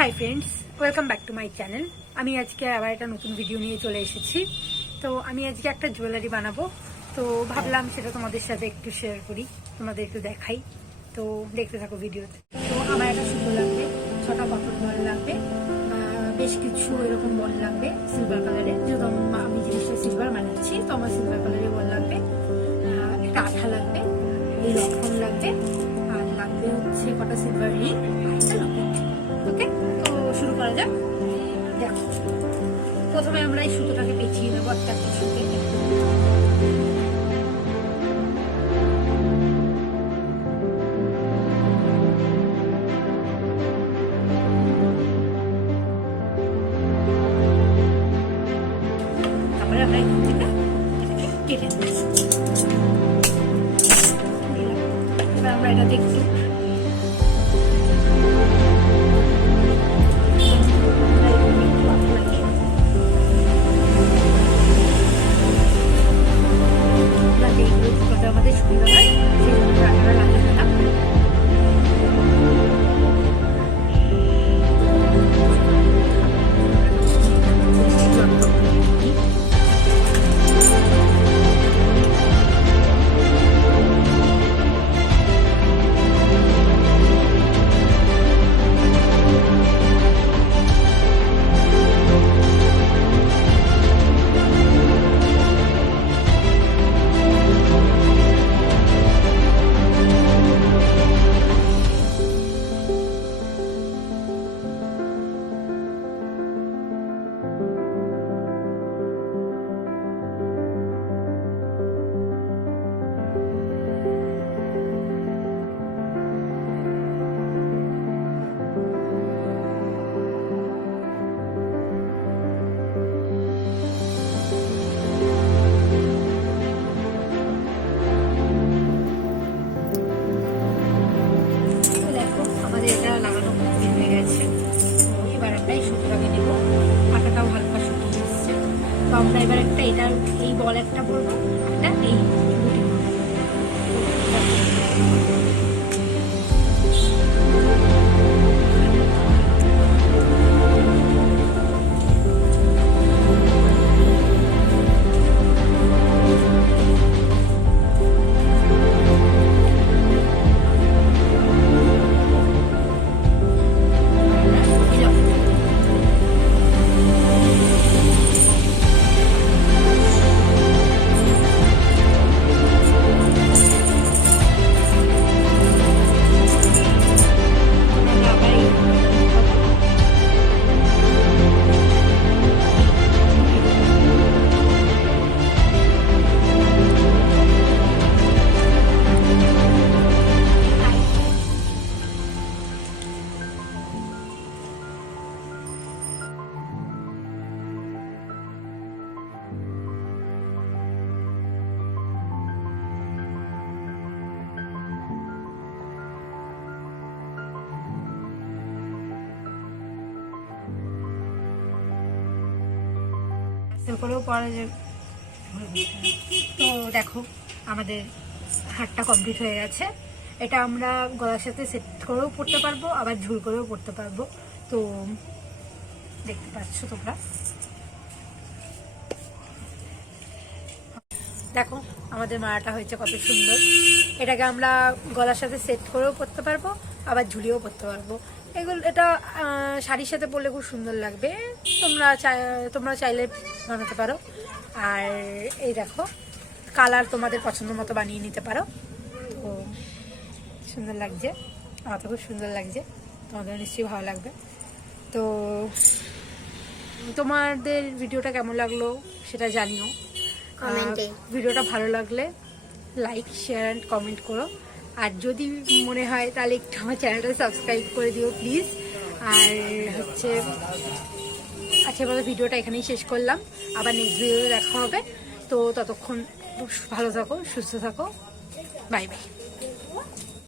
Hi friends, welcome back to my channel. আমি আজকে আবার একটা নতুন ভিডিও নিয়ে চলে এসেছি। তো আমি আজকে একটা জুয়েলারি বানাবো, তো ভাবলাম সেটা তোমাদের সাথে একটু শেয়ার করি, তোমাদের একটু দেখাই। তো দেখতে থাকো ভিডিওতে। তো আমার একটা সুতো লাগবে, 6টা কটন বল লাগবে, বেশ কিছু এরকম বল লাগবে সিলভার কালারের, যেহেতু আমি জিনিসটা সিলভার বানাচ্ছি তো আমার সিলভার কালারের বল লাগবে। একটা আঠা লাগবে, এই লক্ষণ লাগবে, আর লাগবে হচ্ছে কটা সিলভার রিং আর একটা লকেট। ওকে, তো শুরু করা যাক। দেখো, প্রথমে আমরা এই সুতোটাকে পেঁচিয়ে নেবো একটা একটা সুতো। তারপরে আমরা এখান থেকে কেটে নেব। এবার আমরা এটাতে একটু আমাদের সুবিধা হয়, সেই জন্য রান্নাটা লাগিয়ে দিলাম। আমরা এবার একটা এটা এই বল একটা পরবো, একটা এই করেও পরা যায়। তো দেখো, আমাদের হারটা কমপ্লিট হয়ে গেছে। এটা আমরা গলার সাথে সেট করেও পরতে পারবো, আবার ঝুল করেও পরতে পারবো। তো দেখতে পাচ্ছ তোমরা, দেখো আমাদের মালাটা হয়েছে কত সুন্দর। এটাকে আমরা গলার সাথে সেট করেও পরতে পারবো, আবার ঝুলিয়েও পরতে পারবো। এটা শাড়ির সাথে পরলে খুব সুন্দর লাগবে। তোমরা চাইলে বানাতে পারো। আর এই দেখো, কালার তোমাদের পছন্দ মতো বানিয়ে নিতে পারো। তো সুন্দর লাগছে, আমার তো খুব সুন্দর লাগছে, তোমাদের নিশ্চয়ই ভালো লাগবে। তো তোমাদের ভিডিওটা কেমন লাগলো সেটা জানিও কমেন্টে। ভিডিওটা ভালো লাগলে লাইক, শেয়ার অ্যান্ড কমেন্ট করো। আর যদি মনে হয় তাহলে একটু আমার চ্যানেলটা সাবস্ক্রাইব করে দিও প্লিজ। আর হচ্ছে আজকের মতো ভিডিওটা এখানেই শেষ করলাম, আবার নেক্সট ভিডিওতে দেখা হবে। তো ততক্ষণ ভালো থাকো, সুস্থ থাকো, বাই বাই।